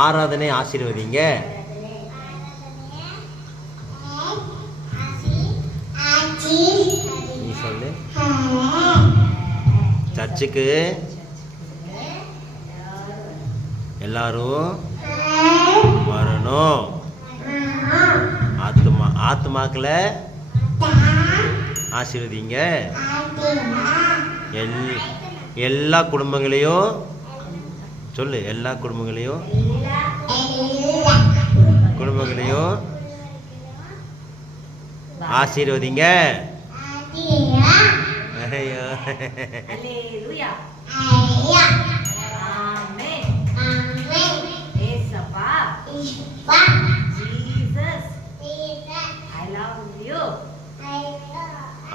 ஆராதனை ஆசீர்வதிங்க. நீ சொல்லு. சர்ச்சுக்கு எல்லாரும் வரணும். ஆத்துமாக்களை ஆசீர்வதிங்க. எல்லா குடும்பங்களையும் சொல்லு. எல்லா குடும்பங்களையும் ஆசீர்வதிங்க. ஐயோ